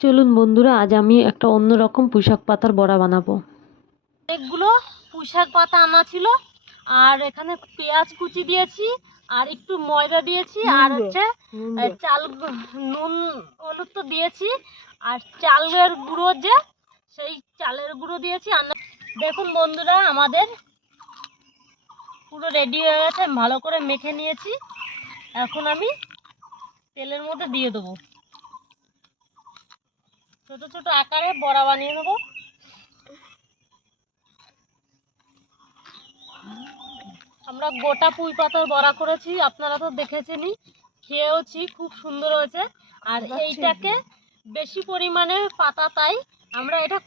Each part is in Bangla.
চলুন বন্ধুরা, আজ আমি একটা অন্যরকম পুঁইশাক পাতার বড়া বানাবো। অনেকগুলো পুঁইশাক পাতা আনা ছিল, আর এখানে পেঁয়াজ কুচি দিয়েছি, আর একটু ময়দা দিয়েছি, আর হচ্ছে চাল নুন হলুদ তো দিয়েছি, আর চালের গুঁড়ো সেই চালের গুঁড়ো দিয়েছি। দেখুন বন্ধুরা, আমাদের পুরো রেডি হয়ে গেছে, ভালো করে মেখে নিয়েছি। এখন আমি তেলের মধ্যে দিয়ে দেবো, ছোট ছোট আকারে বড়া বানিয়ে নেবো। আমরা গোটা পুঁই পাতার বড়া করেছি, আপনারা তো দেখেছেনই, খেয়েওছি, খুব সুন্দর হয়েছে। আর এইটাকে বেশি পরিমাণে পাতা, তাই আমরা এটা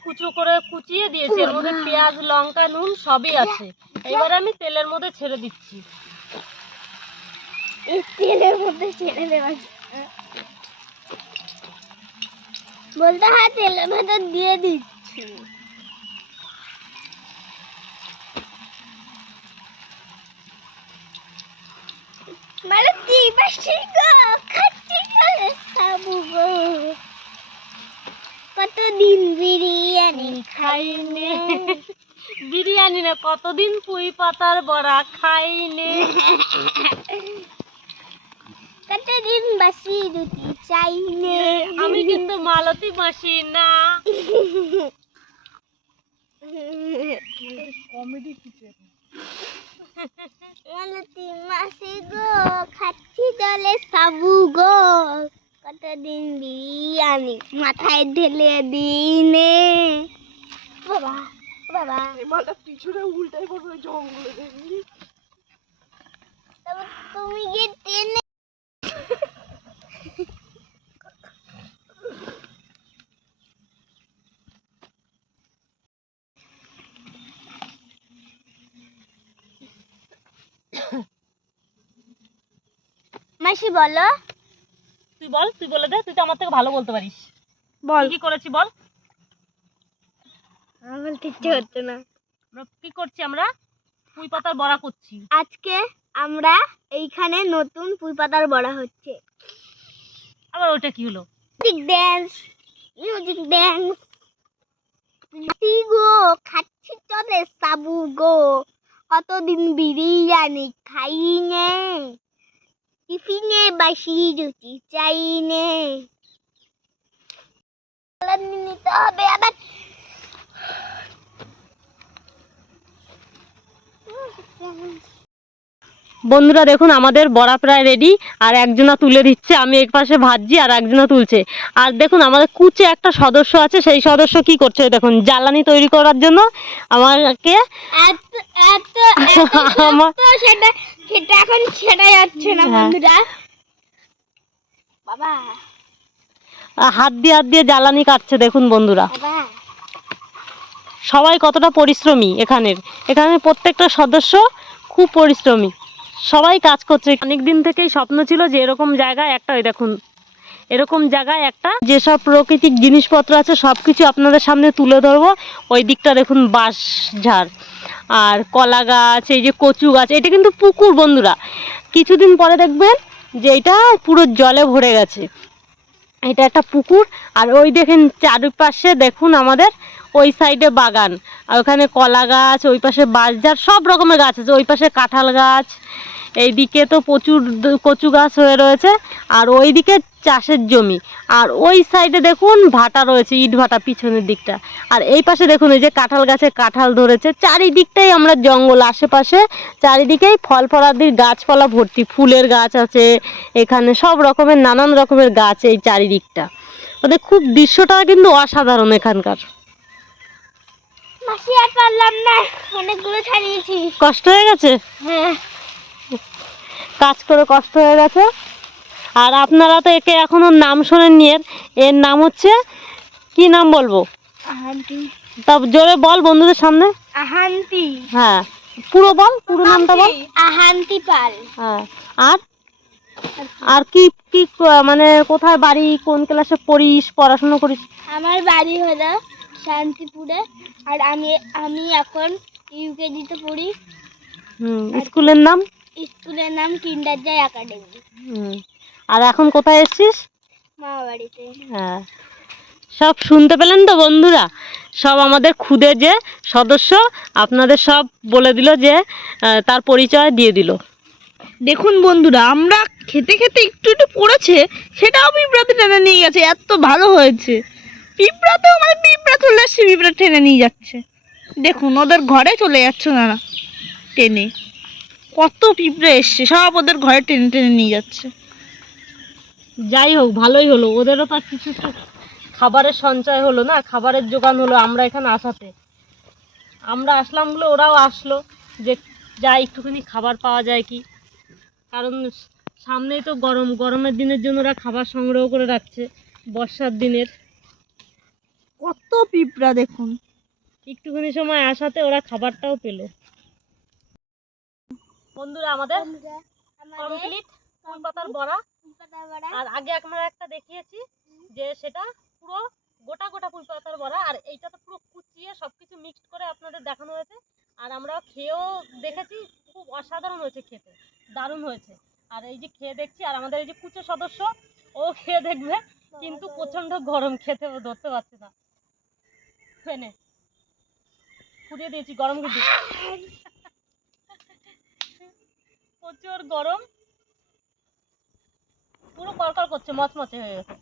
কুচিয়ে দিয়েছি। এর মধ্যে পেঁয়াজ, লঙ্কা, নুন সবই আছে। এবার আমি তেলের মধ্যে ছেড়ে দিচ্ছি। তেলের মধ্যে ছেড়ে দেওয়া বলতে হয়, তেলের ভেতর দিয়ে দিচ্ছি। মানে দিবাসী গো, খাচ্ছি চলে সাবু গো, কতদিন বিরিয়ানি খাইনি। বিরিয়ানি না, কতদিন পুঁই পাতার বড়া খাইনি। কতদিন বাসি রুটি চাইনে। আমি কিন্তু মালতী মাসি না। Comedy kitchen. মালতী মাসি গো, খাচ্ছি চলে সাবু গো, কতদিন বিরিয়ানি মাথায় ঢেলে দিনে। বাবা বাবা, মাথা পিছনে উল্টাই পড়বে জঙ্গলে দেখবি। তুমি কি টেনে মাসি বলো। তুই বল, তুই বলে দে, তুই তো আমার থেকে ভালো বলতে পারিস। বল কি করেছি বল। আমার কিচ্ছু হচ্ছে না। আমরা কি করছি? আমরা পুঁই পাতার বড়া করছি। আজকে আমরা এইখানে নতুন পুঁই পাতার বড়া হচ্ছে। আবার ওটা কি হলো? মিউজিক ড্যান্স গো, খাচ্ছি চলে সাবু গো, কতদিন বিরিয়ানি খাইনে, টিফিনে বাসি রুটি চাইনে। নিতে হবে আবার। বন্ধুরা দেখুন, আমাদের বড়া প্রায় রেডি, আর একজনা তুলে দিচ্ছে, আমি এক পাশে ভাজছি আর একজনা তুলছে। আর দেখুন, আমাদের কুচে একটা সদস্য আছে, সেই সদস্য কি করছে দেখুন, জ্বালানি তৈরি করার জন্য আমাকে সেটা এখন ছেড়ে যাচ্ছে না বন্ধুরা। বাবা হাত দিয়ে জ্বালানি কাটছে। দেখুন বন্ধুরা, বাবা, সবাই কতটা পরিশ্রমী। এখানে প্রত্যেকটা সদস্য খুব পরিশ্রমী, সবাই কাজ করছে। অনেক দিন থেকেই স্বপ্ন ছিল যে এরকম জায়গায় একটা, ওই দেখুন এরকম জায়গায় একটা, যেসব প্রাকৃতিক জিনিসপত্র আছে সব কিছু আপনাদের সামনে তুলে ধরবো। ওই দিকটা দেখুন বাঁশ ঝাড় আর কলা গাছ, এই যে কচু গাছ, এটা কিন্তু পুকুর বন্ধুরা। কিছুদিন পরে দেখবেন যে এটা পুরো জলে ভরে গেছে। এটা একটা পুকুর। আর ওই দেখেন চারপাশে দেখুন আমাদের ওই সাইডে বাগান, আর ওখানে কলা গাছ, ওই পাশে বাঁশঝাড়, সব রকমের গাছ আছে। ওই পাশে কাঁঠাল গাছ, এইদিকে তো প্রচুর কচু গাছ হয়ে রয়েছে, আর ওইদিকে চাষের জমি। আর ওই সাইডে দেখুন ভাটা রয়েছে, ইট ভাটা পিছনের দিকটা। আর এই পাশে দেখুন এই যে কাঁঠাল গাছে কাঁঠাল ধরেছে। চারিদিকটাই আমরা জঙ্গল, আশেপাশে চারিদিকেই ফল ফলাদির গাছপালা ভর্তি, ফুলের গাছ আছে এখানে, সব রকমের নানান রকমের গাছ এই চারিদিকটা। ওদের খুব দৃশ্যটা কিন্তু অসাধারণ এখানকার। মাসি আর পারলাম না, অনেকগুলো ছাড়িয়েছি। কষ্ট হয়ে গেছে? হ্যাঁ, কাজ করে কষ্ট হয়ে গেছে। আর আপনারা তো একে এখনো নাম শোনেননি। এর নাম হচ্ছে, কি নাম বলবো? আহান্তি। তা জোরে বল বন্ধুদের সামনে। আহান্তি। হ্যাঁ, পুরো বল, পুরো নামটা বল। আহান্তি পাল। হ্যাঁ, আর আর কি কি মানে কোথায় বাড়ি, কোন ক্লাসে পড়িস, পড়াশোনা করিস? আমার বাড়ি হলো শান্তিপুরে, আর আমি এখন ইউকেজিতে পড়ি। স্কুলের নাম? স্কুলের নাম কিন্ডারজয় একাডেমি। আর এখন কোথায় এসেছিস? মামা বাড়িতে। হ্যাঁ, সব শুনতে পেলেন তো বন্ধুরা, সব আমাদের খুদে যে সদস্য আপনাদের সব বলে দিল, যে তার পরিচয় দিয়ে দিল। দেখুন বন্ধুরা, আমরা খেতে খেতে একটু একটু পড়েছে, সেটাও পিঁপড়াতে টেনে নিয়ে গেছে। এত ভালো হয়েছে, পিঁপড়াতেও মানে পিঁপড়া চলে আসছে, পিঁপড়া টেনে নিয়ে যাচ্ছে। দেখুন ওদের ঘরে চলে যাচ্ছে ওনারা টেনে, কত পিঁপড়ে এসছে, সব ওদের ঘরে টেনে টেনে নিয়ে যাচ্ছে। যাই হোক, ভালোই হলো, ওদেরও তো কিছু একটু খাবারের সঞ্চয় হলো না, খাবারের জোগান হলো আমরা এখানে আসাতে। আমরা আসলাম বলে ওরাও আসলো, যে যা একটুখানি খাবার পাওয়া যায় কি, কারণ সামনেই তো গরমের দিনের জন্য ওরা খাবার সংগ্রহ করে রাখছে, বর্ষার দিনের। কত পিঁপড়া দেখুন। একটুখানি সময় আসাতে ওরা খাবারটাও পেলো। বন্ধুরা আমাদের কমপ্লিট ফুল পাতার বড়া। আর আগে আমরা একটা দেখিয়েছি, যে সেটা পুরো গোটা গোটা ফুল পাতার বড়া, আর এইটা তো পুরো কুচিয়ে সবকিছু মিক্সড করে আপনাদের দেখানো হয়েছে। আর আমরা খেয়েও দেখেছি, খুব অসাধারণ হয়েছে খেতে, দারুণ হয়েছে। আর এই যে খেয়ে দেখছি, আর আমাদের এই যে কুচো সদস্য, ও খেয়ে দেখবে, কিন্তু প্রচন্ড গরম, খেতে ধরতে পারছে না। ফেনে ফুটিয়ে দিয়েছি গরম, কিন্তু প্রচুর গরম, পুরো কড়কড় করছে, মচমচে হয়ে গেছে।